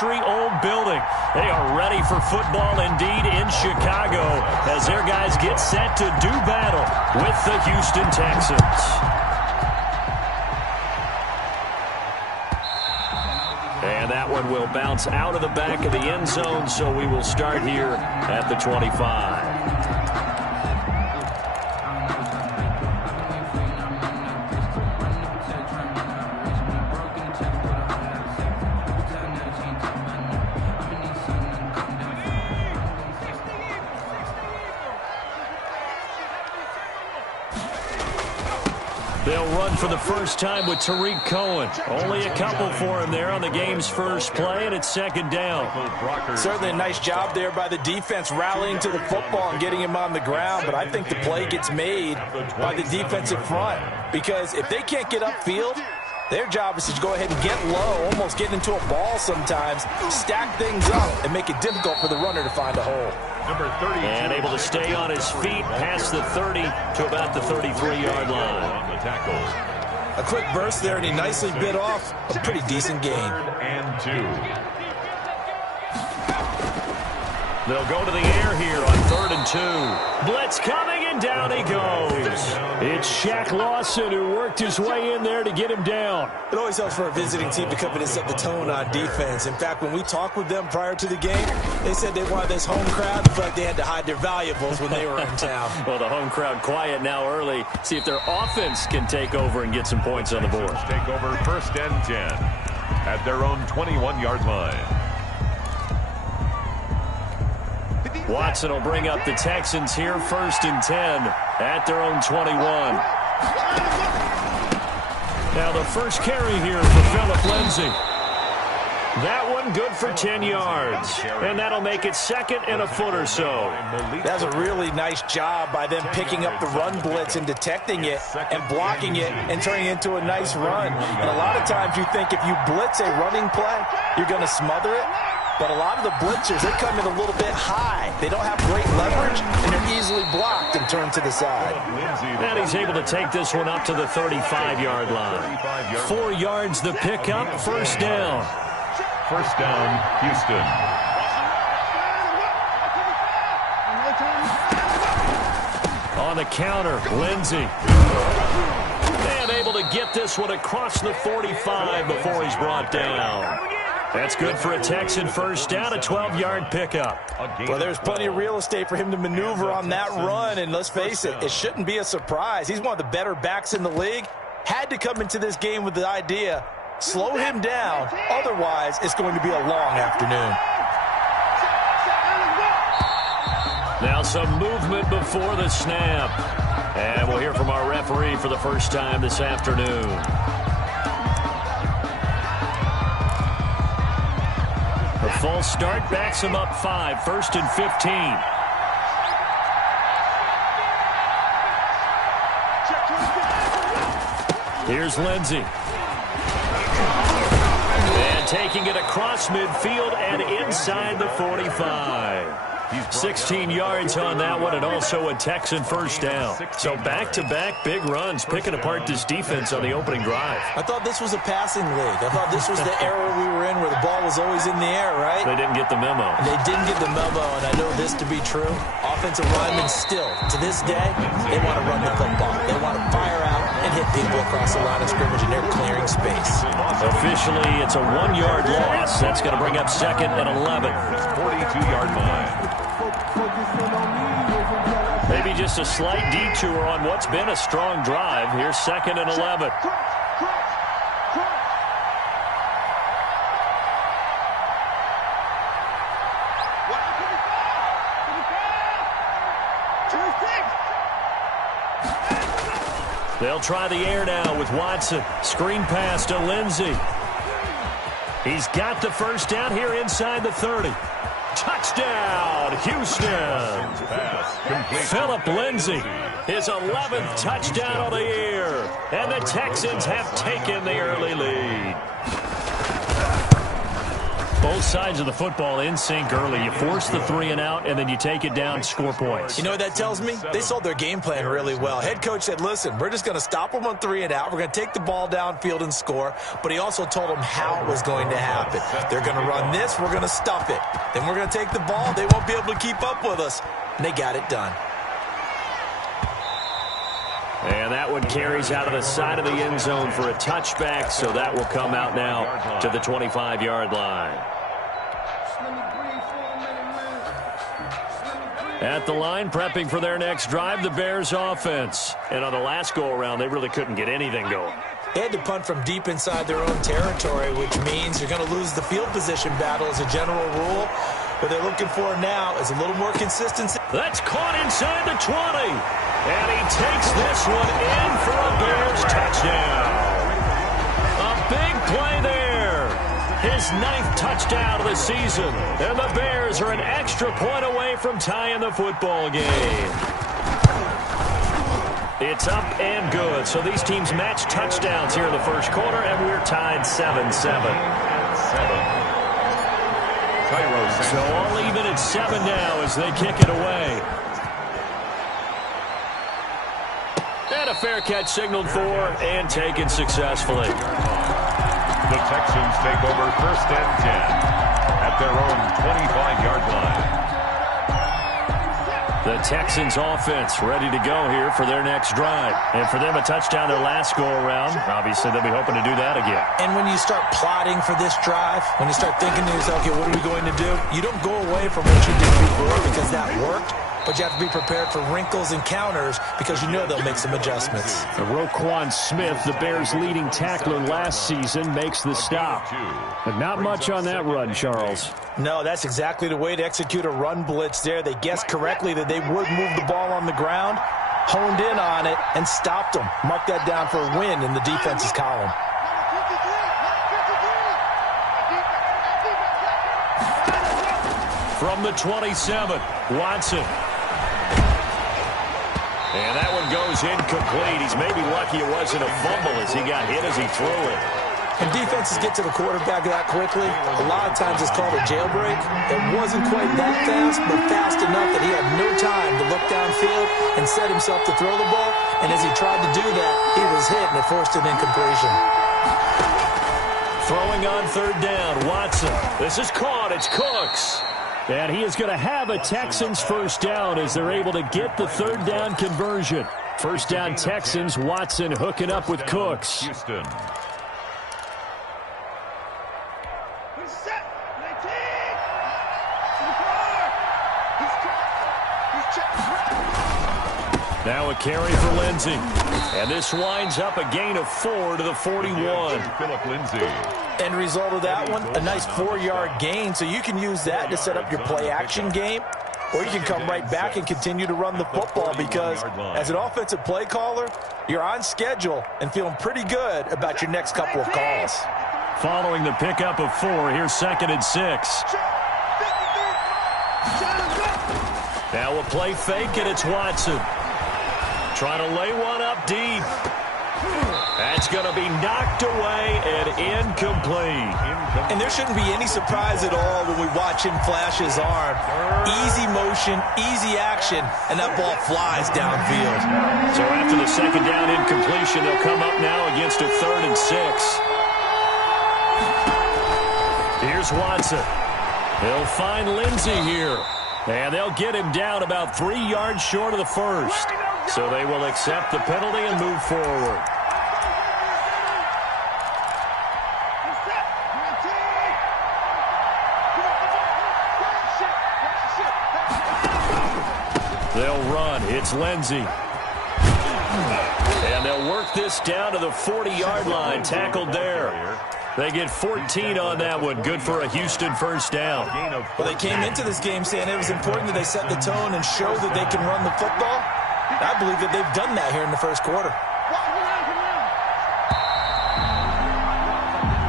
century-old building. They are ready for football indeed in Chicago as their guys get set to do battle with the Houston Texans. And that one will bounce out of the back of the end zone, so we will start here at the 25. They'll run for the first time with Tariq Cohen. Only a couple for him there on the game's first play, and it's second down. Certainly a nice job there by the defense rallying to the football and getting him on the ground, but I think the play gets made by the defensive front because if they can't get upfield, their job is to go ahead and get low, almost get into a ball sometimes, stack things up, and make it difficult for the runner to find a hole. And able to stay on his feet past the 30 to about the 33-yard line. A quick burst there, and he nicely bit off a pretty decent gain. And 2. They'll go to the air here on 3rd and 2. Blitz coming, and down he goes. It's Shaq Lawson who worked his way in there to get him down. It always helps for a visiting team to come in and set the tone on defense. In fact, when we talked with them prior to the game, they said they wanted this home crowd to feel like they had to hide their valuables when they were in town. Well, the home crowd quiet now early. See if their offense can take over and get some points on the board. Take over 1st and 10 at their own 21-yard line. Watson will bring up the Texans here 1st and 10 at their own 21. Now the first carry here for Philip Lindsay. That one good for 10 yards. And that'll make it 2nd and a foot or so. That's a really nice job by them picking up the run blitz and detecting it and blocking it and turning it into a nice run. And a lot of times you think if you blitz a running play, you're going to smother it. But a lot of the blitzers, they come in a little bit high. They don't have great leverage, and they're easily blocked and turned to the side. And he's able to take this one up to the 35-yard line. 4 yards the pickup, 1st down. 1st down, Houston. On the counter, Lindsay. And able to get this one across the 45 before he's brought down. That's good for a Texan 1st down, a 12-yard pickup. Well, there's plenty of real estate for him to maneuver on that run, and let's face it, it shouldn't be a surprise. He's one of the better backs in the league. Had to come into this game with the idea, slow him down, otherwise it's going to be a long afternoon. Now some movement before the snap. And we'll hear from our referee for the first time this afternoon. The false start backs him up 5, 1st and 15. Here's Lindsay. And taking it across midfield and inside the 45. 16 yards on that one, and also a Texan 1st down. So back-to-back big runs, picking apart this defense on the opening drive. I thought this was a passing league. I thought this was the era we were in where the ball was always in the air, right? They didn't get the memo. They didn't get the memo, and I know this to be true. Offensive linemen still, to this day, they want to run the football. They want to fire out and hit people across the line of scrimmage, and they're clearing space. Officially, it's a 1-yard loss. That's going to bring up 2nd and 11. 42-yard line. Maybe just a slight detour on what's been a strong drive. Here's 2nd and 11. They'll try the air now with Watson. Screen pass to Lindsay. He's got the 1st down here inside the 30. Touchdown, Houston. Philip Lindsay, his 11th touchdown of the year. And the Texans have taken the early lead. Both sides of the football in sync early. You force the 3 and out, and then you take it down, score points. You know what that tells me? They sold their game plan really well. Head coach said, listen, we're just going to stop them on 3 and out. We're going to take the ball downfield and score. But he also told them how it was going to happen. They're going to run this. We're going to stuff it. Then we're going to take the ball. They won't be able to keep up with us. And they got it done. And that one carries out of the side of the end zone for a touchback, so that will come out now to the 25-yard line. At the line, prepping for their next drive, the Bears offense. And on the last go-around, they really couldn't get anything going. They had to punt from deep inside their own territory, which means you're going to lose the field position battle as a general rule. What they're looking for now is a little more consistency. That's caught inside the 20. And he takes this one in for a Bears touchdown. A big play there. His 9th touchdown of the season. And the Bears are an extra point away from tying the football game. It's up and good. So these teams match touchdowns here in the first quarter, and we're tied 7-7. So all even at 7 now as they kick it away. And a fair catch signaled for and taken successfully. The Texans take over 1st and 10 at their own 25-yard line. The Texans offense ready to go here for their next drive. And for them, a touchdown their last go-around. Obviously, they'll be hoping to do that again. And when you start plotting for this drive, when you start thinking to yourself, okay, what are we going to do? You don't go away from what you did before because that worked. But you have to be prepared for wrinkles and counters because you know they'll make some adjustments. Roquan Smith, the Bears' leading tackler last season, makes the stop. But not much on that run, Charles. No, that's exactly the way to execute a run blitz there. They guessed correctly that they would move the ball on the ground, honed in on it, and stopped them. Mark that down for a win in the defense's column. From the 27, Watson. And that one goes incomplete. He's maybe lucky it wasn't a fumble as he got hit as he threw it. When defenses get to the quarterback that quickly, a lot of times it's called a jailbreak. It wasn't quite that fast, but fast enough that he had no time to look downfield and set himself to throw the ball. And as he tried to do that, he was hit and it forced an incompletion. Throwing on 3rd down, Watson. This is caught. It's Cooks. And he is going to have a Texans first down as they're able to get the 3rd down conversion. First down Texans, Watson hooking up with Cooks. Houston. Now a carry for Lindsey. And this winds up a gain of 4 to the 41. Philip Lindsay. End result of that one, a nice 4-yard gain. So you can use that to set up your play-action game, or you can come right back and continue to run the football because as an offensive play caller, you're on schedule and feeling pretty good about your next couple of calls. Following the pickup of 4, here's 2nd and 6. Now a play fake, and it's Watson. Trying to lay one up deep. That's going to be knocked away and incomplete. And there shouldn't be any surprise at all when we watch him flash his arm. Easy motion, easy action, and that ball flies downfield. So after the 2nd down incompletion, they'll come up now against a 3rd and 6. Here's Watson. He'll find Lindsey here. And they'll get him down about 3 yards short of the first. So they will accept the penalty and move forward. They'll run. It's Lindsey. And they'll work this down to the 40-yard line. Tackled there. They get 14 on that one. Good for a Houston first down. Well, they came into this game saying it was important that they set the tone and show that they can run the football. I believe that they've done that here in the first quarter.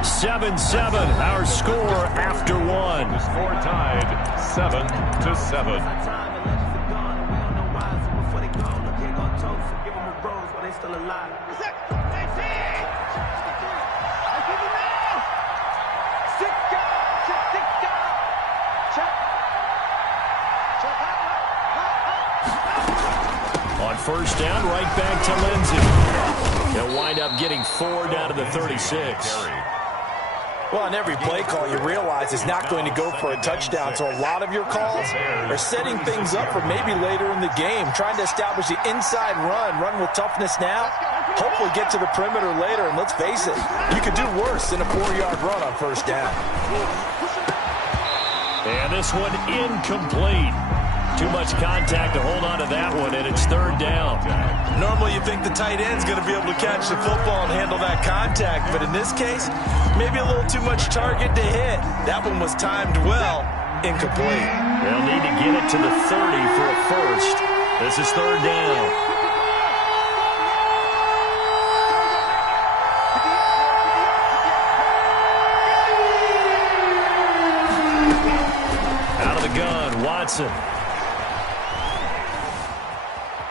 7-7, our score after 1. The score tied 7-7. first down, right back to Lindsey. They'll wind up getting 4 down to the 36. Well, on every play call, you realize it's not going to go for a touchdown, so a lot of your calls are setting things up for maybe later in the game, trying to establish the inside run with toughness now, hopefully get to the perimeter later, and let's face it, you could do worse than a 4-yard run on first down. And this one incomplete. Too much contact to hold on to that one, and it's third down. Normally you think the tight end's going to be able to catch the football and handle that contact, but in this case, maybe a little too much target to hit. That one was timed well, incomplete. They'll need to get it to the 30 for a first. This is third down. Out of the gun, Watson.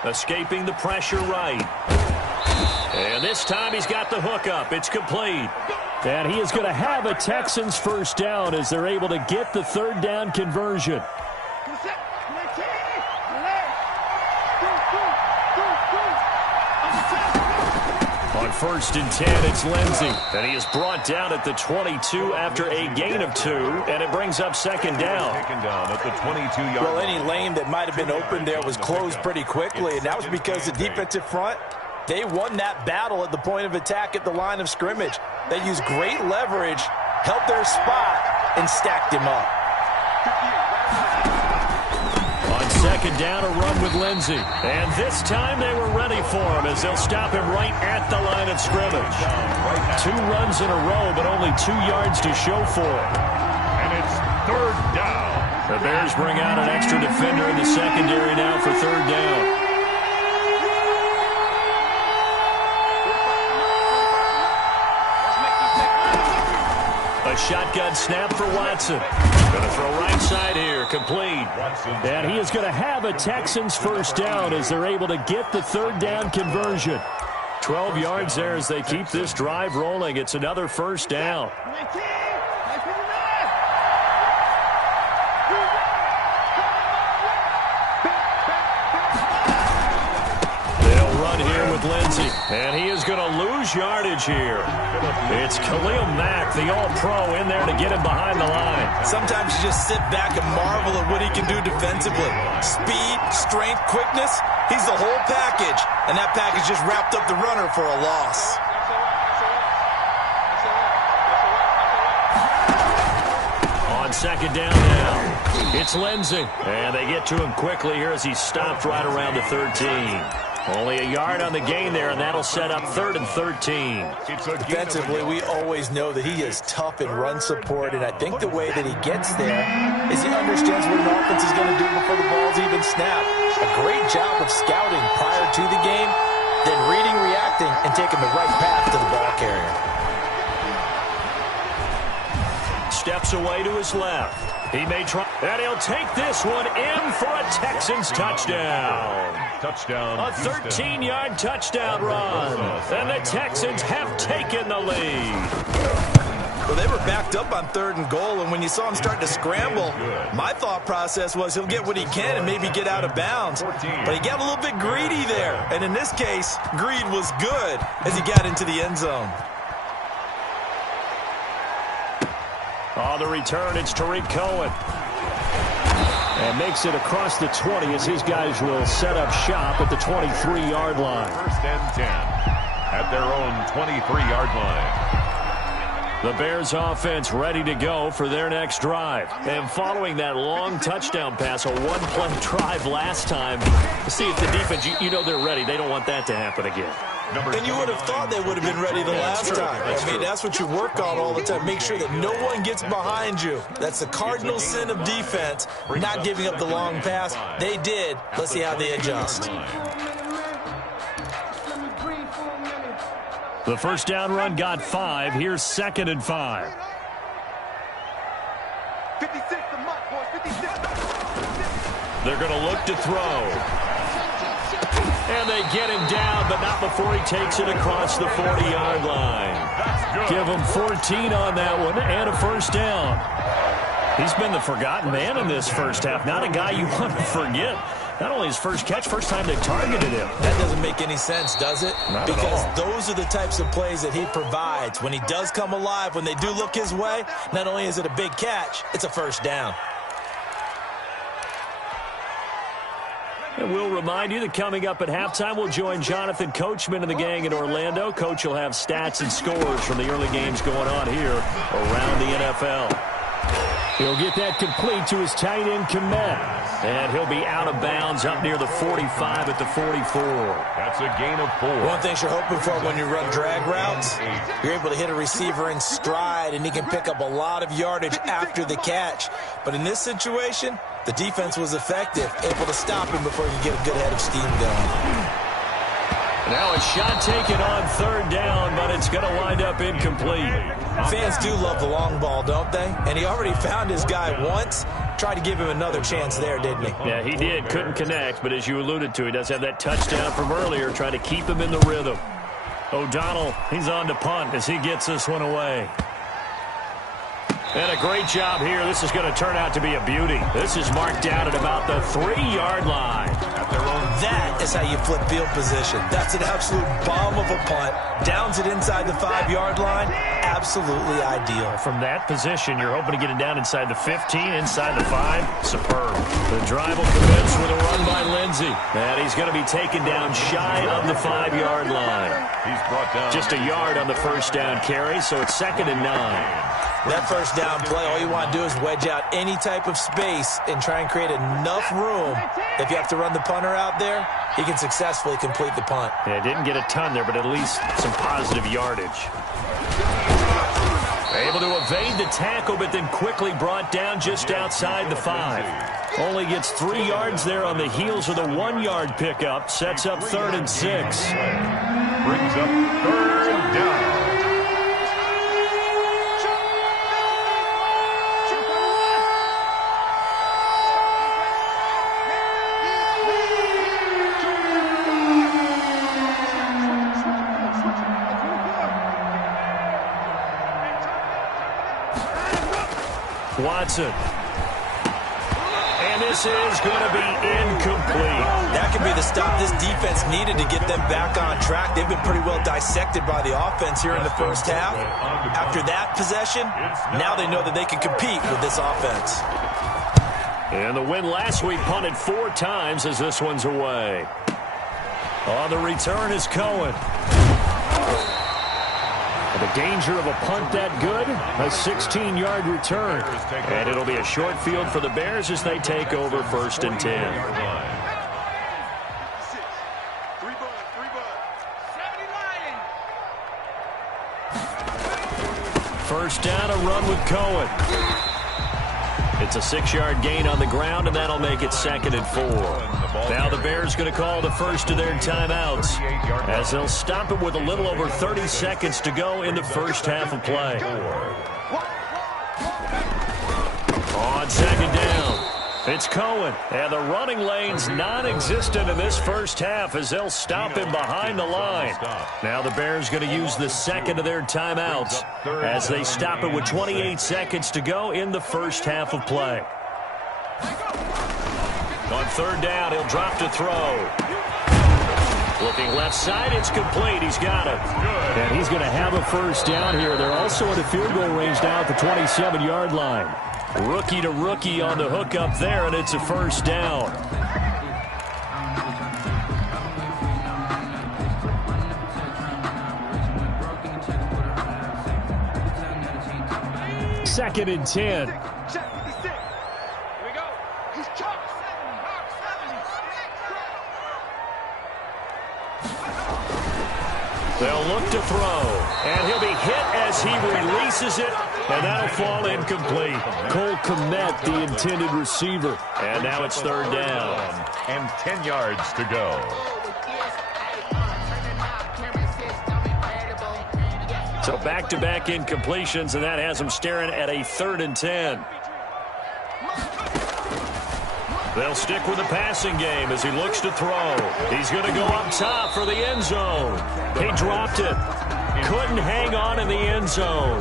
Escaping the pressure right. And this time he's got the hook up. It's complete. And he is going to have a Texans first down as they're able to get the third down conversion. On first and 10, it's Lindsey. And he is brought down at the 22 after a gain of 2. And it brings up second down. Taken down at the 22-yard Well, any lane that might have been open there was closed pretty quickly, and that was because the defensive front, they won that battle at the point of attack at the line of scrimmage. They used great leverage, held their spot, and stacked him up. On second down, a run with Lindsey. And this time they were ready for him as they'll stop him right at the line of scrimmage. 2 runs in a row, but only 2 yards to show for it. And it's third down. The Bears bring out an extra defender in the secondary now for third down. A shotgun snap for Watson. Going to throw right side here, complete. And he is going to have a Texans first down as they're able to get the third down conversion. 12 yards there as they keep this drive rolling. It's another first down. They'll run here with Lindsey. And he is going to lose yardage here. It's Khalil Mack, the all-pro, in there to get him behind the line. Sometimes you just sit back and marvel at what he can do defensively. Speed, strength, quickness, he's the whole package. And that package just wrapped up the runner for a loss. On second down now, it's Lindsey. And they get to him quickly here as he stopped right around the 13. Only a yard on the gain there, and that'll set up 3rd and 13. Defensively, we always know that he is tough in run support, and I think the way that he gets there is he understands what an offense is going to do before the ball's even snapped. A great job of scouting prior to the game, then reading, reacting, and taking the right path to the ball carrier. Steps away to his left. He may try, and he'll take this one in for a Texans touchdown. Touchdown. A 13-yard touchdown run. And the Texans have taken the lead. Well, they were backed up on 3rd and goal, and when you saw him start to scramble, my thought process was he'll get what he can and maybe get out of bounds. But he got a little bit greedy there. And in this case, greed was good as he got into the end zone. On the return, it's Tariq Cohen. And makes it across the 20 as his guys will set up shop at the 23-yard line. 1st and 10 at their own 23-yard line. The Bears offense ready to go for their next drive. And following that long touchdown pass, a one-play drive last time, see if the defense, you know they're ready. They don't want that to happen again. And you would have thought they would have been ready the last time. I mean, that's what you work on all the time. Make sure that no one gets behind you. That's the cardinal sin of defense, not giving up the long pass. They did. Let's see how they adjust. The first down run got 5. Here's 2nd and 5. 56, the mark, boys, 56. They're going to look to throw. And they get him down, but not before he takes it across the 40-yard line. Give him 14 on that one and a first down. He's been the forgotten man in this first half. Not a guy you want to forget. not only his first catch, first time they targeted him. That doesn't make any sense, does it? Not because at all. Those are the types of plays that he provides. When he does come alive, when they do look his way, not only is it a big catch, it's a first down. And we'll remind you that coming up at halftime, we'll join Jonathan Coachman and the gang in Orlando. Coach will have stats and scores from the early games going on here around the NFL. He'll get that complete to his tight end, Kmet. And he'll be out of bounds up near the 45 at the 44. That's a gain of 4. One thing you're hoping for when you run drag routes, you're able to hit a receiver in stride, and he can pick up a lot of yardage after the catch. But in this situation, the defense was effective, able to stop him before he could get a good head of steam going. Now a shot taken on third down, but it's going to wind up incomplete. Fans do love the long ball, don't they? And he already found his guy once. Tried to give him another chance there, didn't he? Yeah, he did. Couldn't connect, but as you alluded to, he does have that touchdown from earlier, trying to keep him in the rhythm. O'Donnell, he's on to punt as he gets this one away. And a great job here. This is going to turn out to be a beauty. This is marked down at about the 3-yard line. That is how you flip field position. That's an absolute bomb of a punt. Downs it inside the 5-yard line. Absolutely ideal. From that position, you're hoping to get it down inside the 15, inside the 5. Superb. The drive will commence with a run by Lindsey. And he's going to be taken down shy of the 5-yard line. He's brought down just a yard on the first down carry, so it's 2nd and 9. That first down play, all you want to do is wedge out any type of space and try and create enough room. If you have to run the punter out there, he can successfully complete the punt. Yeah, didn't get a ton there, but at least some positive yardage. Able to evade the tackle, but then quickly brought down just outside the 5. Only gets 3 yards there on the heels of the 1-yard pickup. Sets up 3rd and 6. Brings up 3rd down. Watson. And this is going to be incomplete. That could be the stop this defense needed to get them back on track. They've been pretty well dissected by the offense here in the first half. After that possession, now they know that they can compete with this offense. And the win last week punted 4 times as this one's away. On the return is Cohen. The danger of a punt that good, a 16-yard return. And it'll be a short field for the Bears as they take over 1st and 10. First down, a run with Cohen. It's a 6-yard gain on the ground, and that'll make it 2nd and 4. Now the Bears going to call the first of their timeouts as they'll stop it with a little over 30 seconds to go in the first half of play. On 2nd down, it's Cohen, and the running lane's non-existent in this first half as they'll stop him behind the line. Now the Bears going to use the 2nd of their timeouts as they stop it with 28 seconds to go in the first half of play. On 3rd down, he'll drop to throw. Looking left side, it's complete. He's got it. And he's going to have a first down here. They're also in a field goal range now at the 27-yard line. Rookie to rookie on the hook up there, and it's a first down. Second and 10. Check 56. Here we go. He's chalk 7. They'll look to throw, and he'll be hit as he releases it, and that'll fall incomplete. Cole Kmet, the intended receiver, and now it's 3rd down. And 10 yards to go. So back-to-back incompletions, and that has him staring at a 3rd and 10. They'll stick with the passing game as he looks to throw. He's going to go up top for the end zone. He dropped it. Couldn't hang on in the end zone.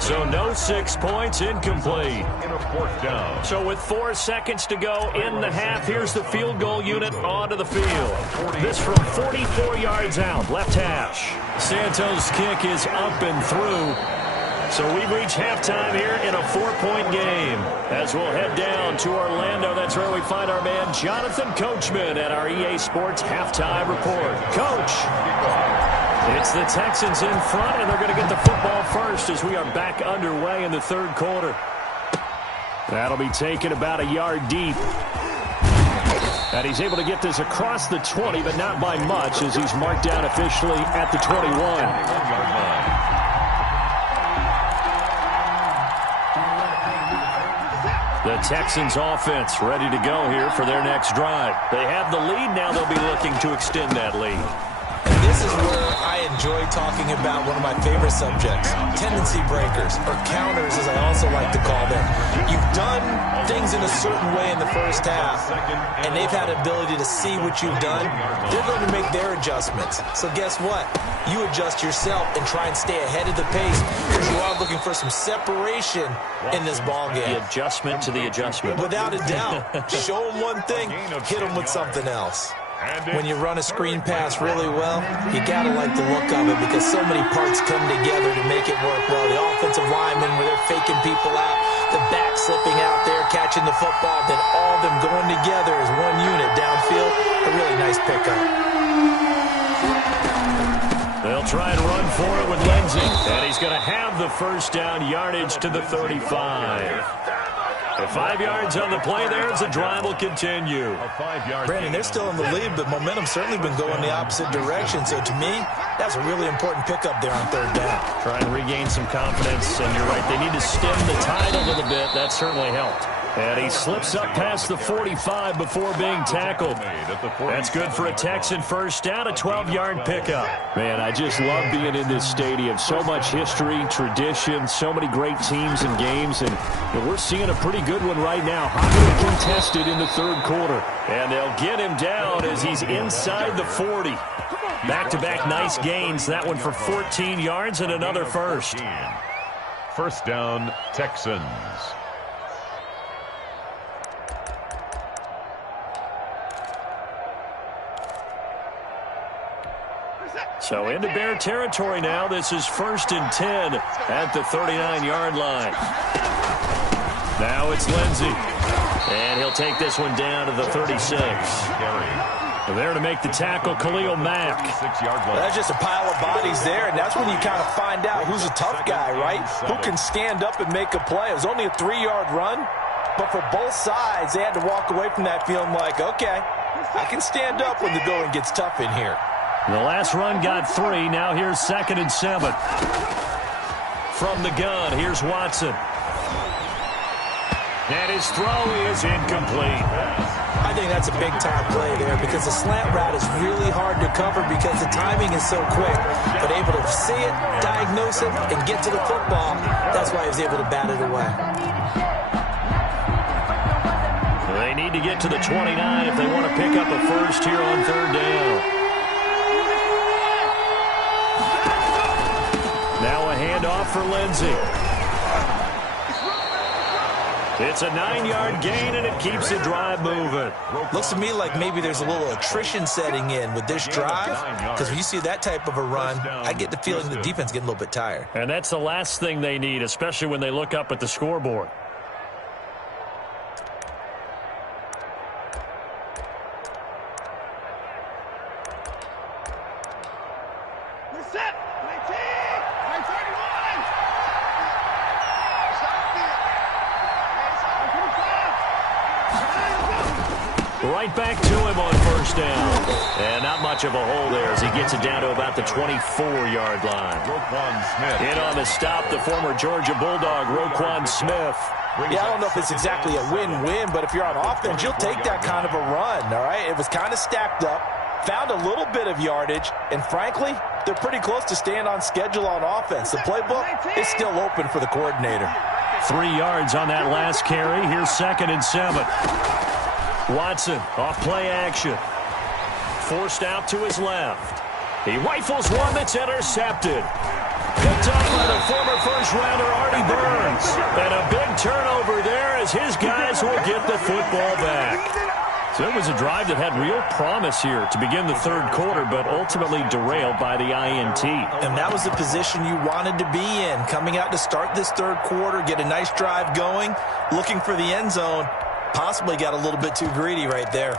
So no 6 points, incomplete. So with 4 seconds to go in the half, here's the field goal unit onto the field. This from 44 yards out, left hash. Santos' kick is up and through. So we've reached halftime here in a 4-point game. As we'll head down to Orlando, that's where we find our man Jonathan Coachman at our EA Sports Halftime Report. Coach, it's the Texans in front, and they're going to get the football first as we are back underway in the third quarter. That'll be taken about a yard deep. And he's able to get this across the 20, but not by much, as he's marked down officially at the 21. The Texans offense ready to go here for their next drive. They have the lead. Now they'll be looking to extend that lead. And this is where I enjoy talking about one of my favorite subjects, tendency breakers, or counters as I also like to call them. You've done things in a certain way in the first half, and they've had the ability to see what you've done. They're going to make their adjustments. So guess what? You adjust yourself and try and stay ahead of the pace because you are looking for some separation in this ball game. The adjustment to the adjustment. Without a doubt. Show them one thing, hit them with something else. When you run a screen pass really well, you got to like the look of it because so many parts come together to make it work well. The offensive linemen, where they're faking people out, the back slipping out there, catching the football, then all of them going together as one unit downfield. A really nice pickup. They'll try and run for it with Lindsey, and he's going to have the first down, yardage to the 35. 5 yards on the play there as the drive will continue. Brandon, they're still in the lead, but momentum's certainly been going the opposite direction. So to me, that's a really important pickup there on third down. Try and regain some confidence, and you're right, they need to stem the tide a little bit. That certainly helped. And he slips up past the 45 before being tackled. That's good for a Texan first down, a 12-yard pickup. Man, I just love being in this stadium. So much history, tradition, so many great teams and games. And we're seeing a pretty good one right now. Hotly contested in the third quarter. And they'll get him down as he's inside the 40. Back-to-back nice gains. That one for 14 yards and another first. First down, Texans. So into Bear territory now. This is 1st and 10 at the 39-yard line. Now it's Lindsey. And he'll take this one down to the 36. There to make the tackle, Khalil Mack. That's just a pile of bodies there, and that's when you kind of find out who's a tough guy, right? Who can stand up and make a play. It was only a 3-yard run, but for both sides, they had to walk away from that feeling like, okay, I can stand up when the going gets tough in here. The last run got 3. Now here's 2nd and 7. From the gun, here's Watson. And his throw is incomplete. I think that's a big-time play there because the slant route is really hard to cover because the timing is so quick. But able to see it, diagnose it, and get to the football, that's why he was able to bat it away. They need to get to the 29 if they want to pick up a first here on third down. Now a handoff for Lindsey. It's a 9-yard gain, and it keeps the drive moving. Looks to me like maybe there's a little attrition setting in with this drive, because when you see that type of a run, I get the feeling the defense getting a little bit tired. And that's the last thing they need, especially when they look up at the scoreboard. Right back to him on first down. And not much of a hole there as he gets it down to about the 24-yard line. Roquan Smith. In on the stop, the former Georgia Bulldog, Roquan Smith. Yeah, I don't know if it's exactly a win-win, but if you're on offense, you'll take that kind of a run, all right? It was kind of stacked up, found a little bit of yardage, and frankly, they're pretty close to staying on schedule on offense. The playbook is still open for the coordinator. 3 yards on that last carry. Here's 2nd and 7. Watson off play action. Forced out to his left. He rifles one that's intercepted. Picked up by the former first-rounder Artie Burns. And a big turnover there as his guys will get the football back. So it was a drive that had real promise here to begin the third quarter, but ultimately derailed by the INT. And that was the position you wanted to be in. Coming out to start this third quarter, get a nice drive going, looking for the end zone. Possibly got a little bit too greedy right there.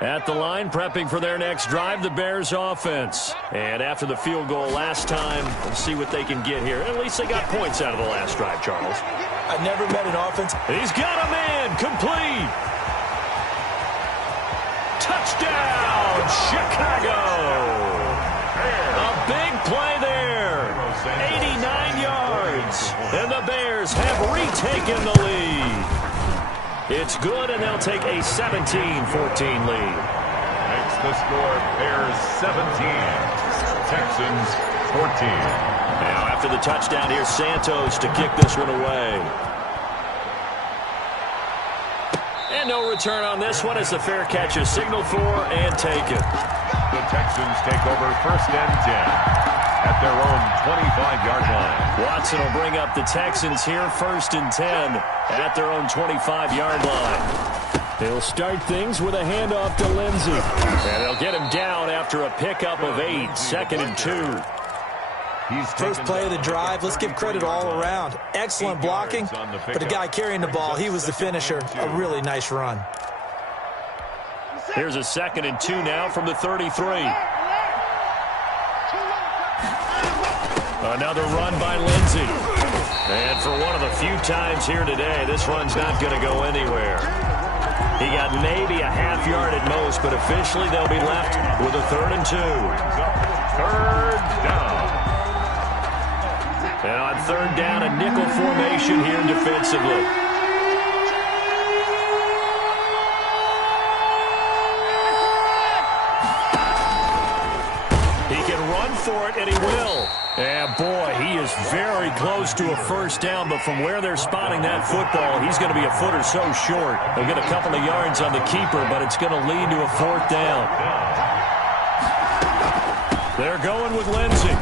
At the line, prepping for their next drive, the Bears offense. And after the field goal last time, we'll see what they can get here. At least they got points out of the last drive, Charles. I never met an offense. He's got a man, complete. Touchdown, Chicago. A big play there. 89 yards. And the Bears have retaken the lead. It's good, and they'll take a 17-14 lead. Makes the score Bears 17, Texans 14. Now after the touchdown, here's Santos to kick this one away. And no return on this one as the fair catch is signaled for and taken. The Texans take over first and 10 at their own 25-yard line. Watson will bring up the Texans here first and 10 at their own 25-yard line. They'll start things with a handoff to Lindsey. And they'll get him down after a pickup of 8, second and 2. First play of the drive, let's give credit all around. Excellent blocking, but the guy carrying the ball, he was the finisher. A really nice run. Here's a second and 2 now from the 33. Another run by Lindsey. And for one of the few times here today, this run's not going to go anywhere. He got maybe a half yard at most, but officially they'll be left with a 3rd and 2. Third down. And on 3rd down, a nickel formation here defensively. He can run for it, and he will. And, boy, he is very close to a first down, but from where they're spotting that football, he's going to be a foot or so short. They'll get a couple of yards on the keeper, but it's going to lead to a 4th down. They're going with Lindsey.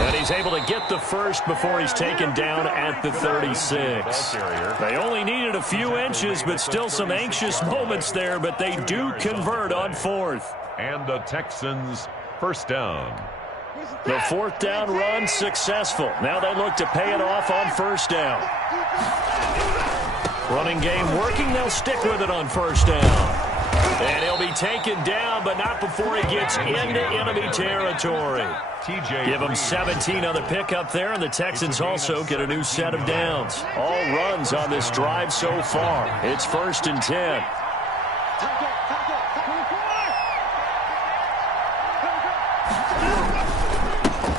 And he's able to get the first before he's taken down at the 36. They only needed a few inches, but still some anxious moments there, but they do convert on 4th. And the Texans first down. The 4th down run successful. Now they look to pay it off on 1st down. Running game working. They'll stick with it on 1st down. And he'll be taken down, but not before he gets into enemy territory. Give him 17 on the pickup there, and the Texans also get a new set of downs. All runs on this drive so far. It's 1st and 10.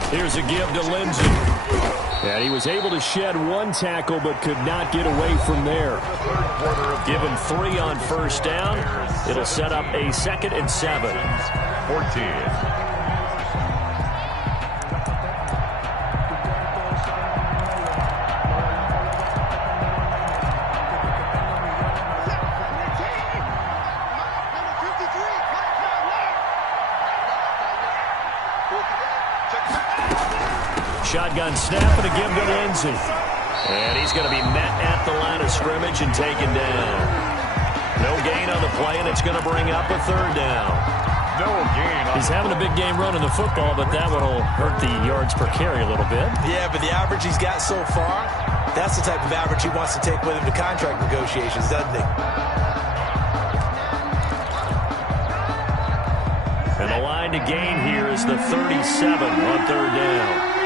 Here's a give to Lindsey. And he was able to shed one tackle but could not get away from there. Give him 3 on 1st down. It'll set up a 2nd and 7. 14. Shotgun snap and a give to Lindsey. And he's going to be met at the line of scrimmage and taken down. No gain on the play, and it's going to bring up a 3rd down. No gain. He's having a big game running the football, but that one will hurt the yards per carry a little bit. Yeah, but the average he's got so far, that's the type of average he wants to take with him to contract negotiations, doesn't he? And the line to gain here is the 37 on 3rd down.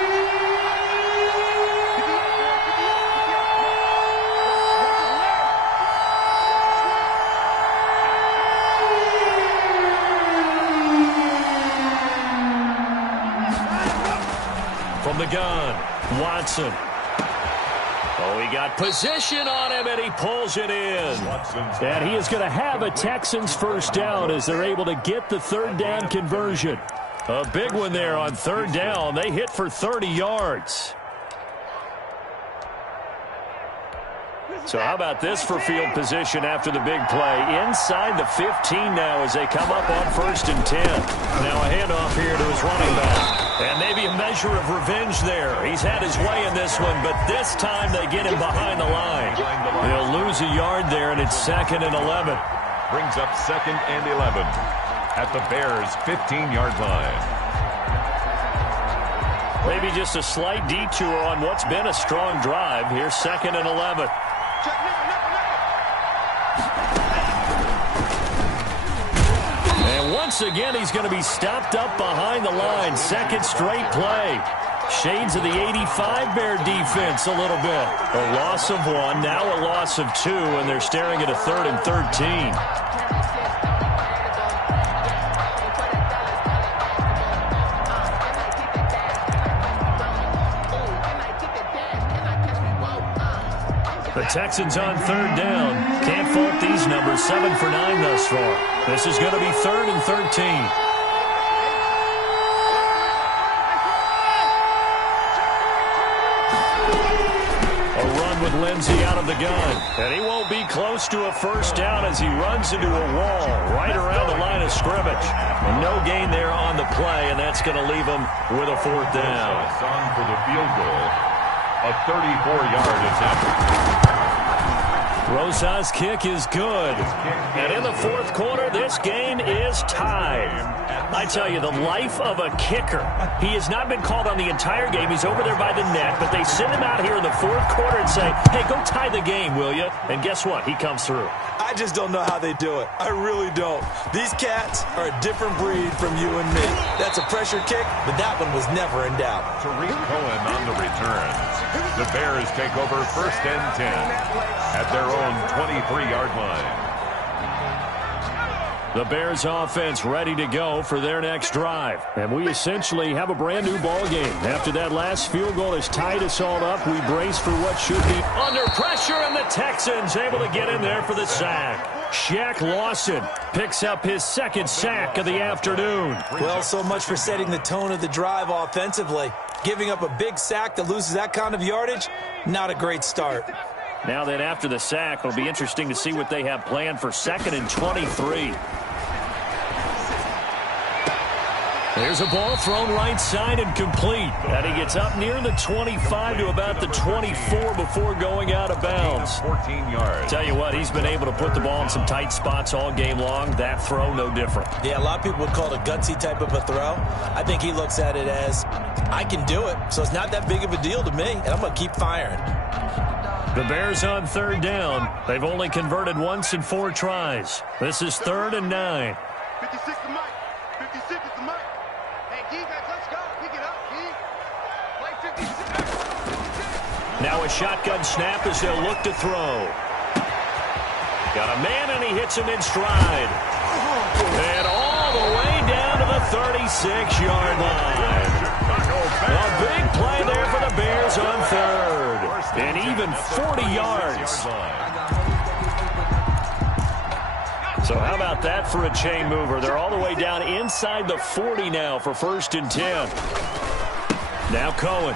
From the gun, Watson. Oh, he got position on him, and he pulls it in. And he is going to have a Texans first down as they're able to get the 3rd down conversion. A big one there on 3rd down. They hit for 30 yards. So how about this for field position after the big play? Inside the 15 now as they come up on 1st and 10. Now a handoff here to his running back. And maybe a measure of revenge there. He's had his way in this one, but this time they get him behind the line. They'll lose a yard there, and it's 2nd and 11. Brings up 2nd and 11 at the Bears' 15-yard line. Maybe just a slight detour on what's been a strong drive. Here's 2nd and 11. And once again, he's going to be stopped up behind the line. 2nd straight play. Shades of the 85 Bear defense a little bit. A loss of 1, now a loss of 2, and they're staring at a 3rd and 13. The Texans on 3rd down. Can't fault these numbers. 7 for 9 thus far. This is going to be 3rd and 13. A run with Lindsey out of the gun. And he won't be close to a 1st down as he runs into a wall right around the line of scrimmage. And no gain there on the play, and that's going to leave him with a 4th down. On for the field goal. A 34-yard attempt. Rosas' kick is good. And in the 4th quarter, this game is tied. I tell you, the life of a kicker. He has not been called on the entire game. He's over there by the net, but they send him out here in the 4th quarter and say, hey, go tie the game, will you? And guess what? He comes through. I just don't know how they do it. I really don't. These cats are a different breed from you and me. That's a pressure kick, but that one was never in doubt. Tariq Cohen on the return. The Bears take over 1st and 10 at their own 23-yard line. The Bears offense ready to go for their next drive. And we essentially have a brand new ball game. After that last field goal has tied us all up, we brace for what should be under pressure, and the Texans able to get in there for the sack. Shaq Lawson picks up his 2nd sack of the afternoon. Well, so much for setting the tone of the drive offensively. Giving up a big sack that loses that kind of yardage, not a great start. Now then, after the sack, it'll be interesting to see what they have planned for 2nd and 23. There's a ball thrown right side and complete. And he gets up near the 25 to about the 24 before going out of bounds. 14 yards. Tell you what, he's been able to put the ball in some tight spots all game long. That throw, no different. Yeah, a lot of people would call it a gutsy type of a throw. I think he looks at it as, I can do it, so it's not that big of a deal to me, and I'm going to keep firing. The Bears on 3rd down. They've only converted once in 4 tries. This is 3rd and 9. 56 to Mike. 56 is the Mike. Hey, defense, let's go. Pick it up, Keith. Play 56. Now a shotgun snap as they'll look to throw. Got a man, and he hits him in stride. And all the way down to the 36-yard line. A big play there for the Bears on 3rd. And even 40 yards. So how about that for a chain mover? They're all the way down inside the 40 now for 1st and 10. Now Cohen.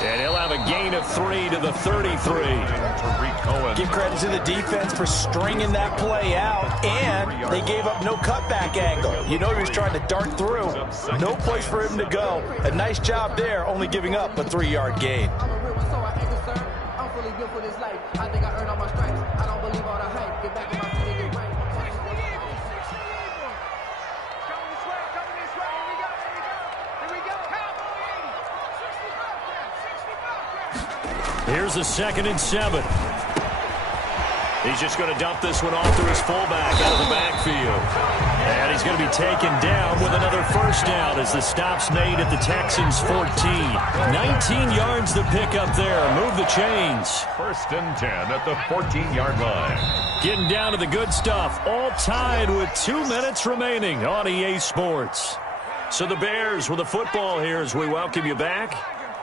And he'll have a gain of 3 to the 33. Give credit to the defense for stringing that play out, and they gave up no cutback angle. You know he was trying to dart through. No place for him to go. A nice job there, only giving up a 3-yard gain. Here's a 2nd and 7. He's just going to dump this one off to his fullback out of the backfield. And he's going to be taken down with another 1st down as the stop's made at the Texans' 14. 19 yards to pick up there. Move the chains. 1st and 10 at the 14-yard line. Getting down to the good stuff. All tied with 2 minutes remaining on EA Sports. So the Bears with the football here as we welcome you back.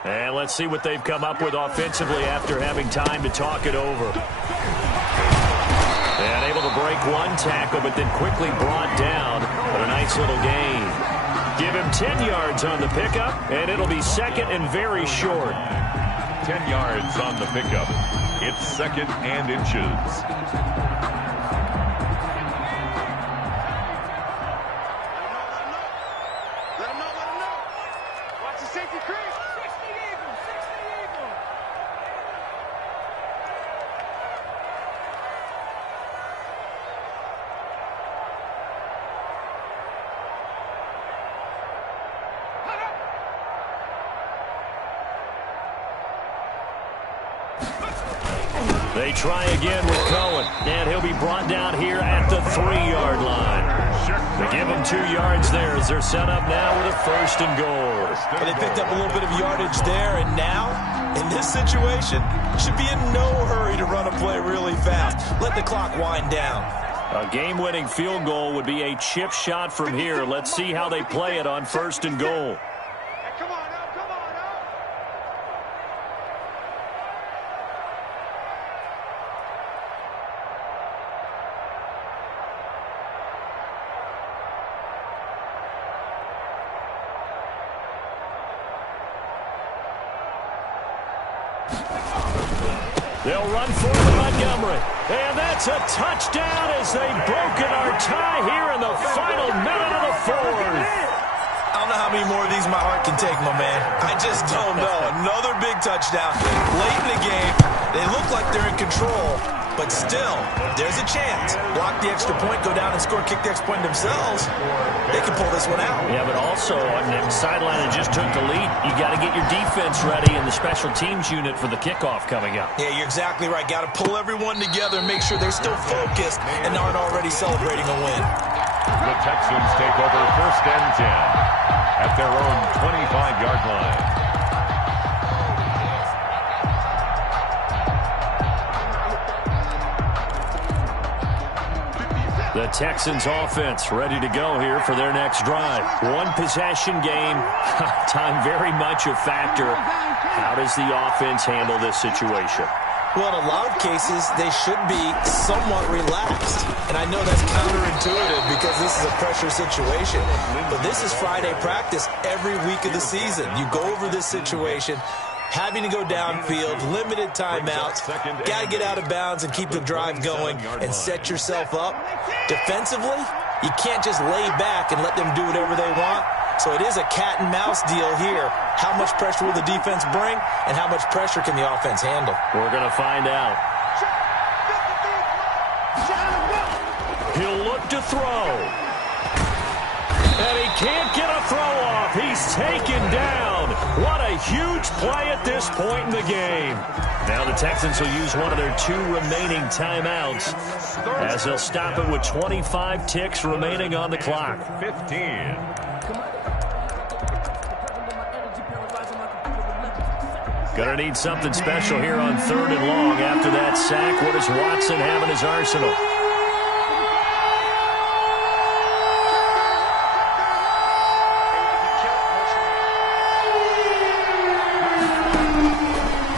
And let's see what they've come up with offensively after having time to talk it over. And able to break one tackle, but then quickly brought down. But a nice little gain. Give him 10 yards on the pickup, and it'll be 2nd and very short. 10 yards on the pickup. It's 2nd and inches. Let him know. Watch the safety crease. 60 Eagle. They try again with Cohen, and he'll be brought down here at the 3-yard line. They give him 2 yards there as they're set up now with a 1st and goal. But they picked up a little bit of yardage there, and now, in this situation, should be in no hurry to run a play really fast. Let the clock wind down. A game-winning field goal would be a chip shot from here. Let's see how they play it on 1st and goal. Come on now. They'll run for the Montgomery. And that's a touchdown as they've broken our tie here in the final minute of the 4th. I don't know how many more of these my heart can take, my man. I just don't know. Another big touchdown. Late in the game, they look like they're in control, but still, there's a chance. Block the extra point, go down and score, kick the extra point themselves. They can pull this one out. Yeah, but also on the sideline that just took the lead, you got to get your defense ready in the special teams unit for the kickoff coming up. Yeah, you're exactly right. Got to pull everyone together and make sure they're still focused and aren't already celebrating a win. The Texans take over 1st and 10 at their own 25-yard line. The Texans offense ready to go here for their next drive. 1 possession game. Time very much a factor. How does the offense handle this situation? Well, in a lot of cases, they should be somewhat relaxed. And I know that's counterintuitive because this is a pressure situation. But this is Friday practice every week of the season. You go over this situation, having to go downfield, limited timeouts, got to get out of bounds and keep the drive going and set yourself up. Defensively, you can't just lay back and let them do whatever they want. So it is a cat and mouse deal here. How much pressure will the defense bring, and how much pressure can the offense handle? We're going to find out. He'll look to throw. And he can't get a throw off. He's taken down. What a huge play at this point in the game. Now the Texans will use one of their 2 remaining timeouts as they'll stop it with 25 ticks remaining on the clock. 15. Gonna need something special here on 3rd and long after that sack. What does Watson have in his arsenal?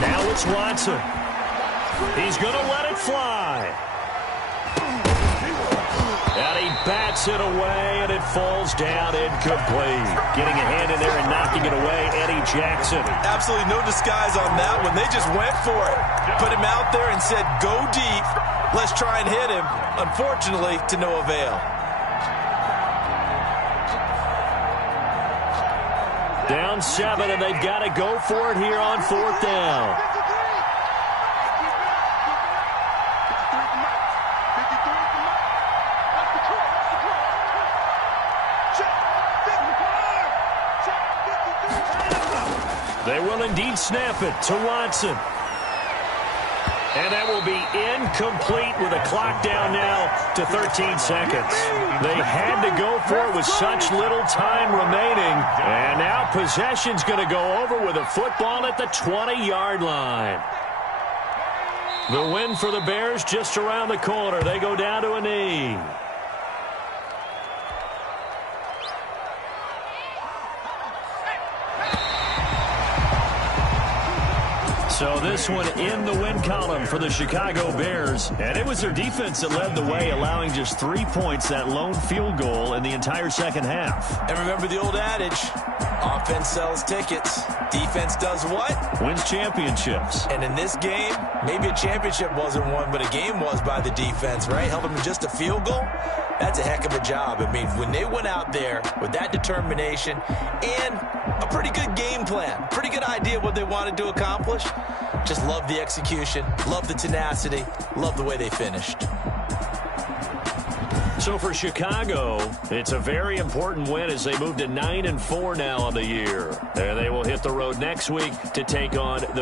Now it's Watson. He's gonna let it fly. And he bats it away, and it falls down incomplete. Getting a hand in there and knocking it away, Eddie Jackson. Absolutely no disguise on that one. They just went for it. Put him out there and said, go deep. Let's try and hit him. Unfortunately, to no avail. Down 7, and they've got to go for it here on 4th down. They will indeed snap it to Watson. And that will be incomplete with a clock down now to 13 seconds. They had to go for it with such little time remaining. And now possession's going to go over with a football at the 20-yard line. The win for the Bears just around the corner. They go down to a knee. So this one in the win column for the Chicago Bears. And it was their defense that led the way, allowing just 3 points, that lone field goal in the entire second half. And remember the old adage, Offense sells tickets. Defense does what? Wins championships. And in this game, maybe a championship wasn't won, but a game was by the defense, right? Held them to just a field goal. That's a heck of a job. I mean, when they went out there with that determination and a pretty good game plan, pretty good idea of what they wanted to accomplish, just love the execution, love the tenacity, love the way they finished. So for Chicago, it's a very important win as they move to 9-4 now on the year. And they will hit the road next week to take on the